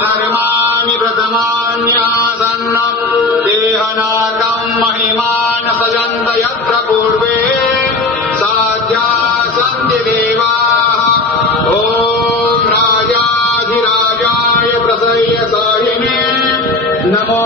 धर्माणि प्रथमान्यासन् देहनाकं महिमान सजन्त यत्र पूर्वे साध्या सन्ति देवाः ॐ राजाधिराजाय प्रसह्य साहिने नमो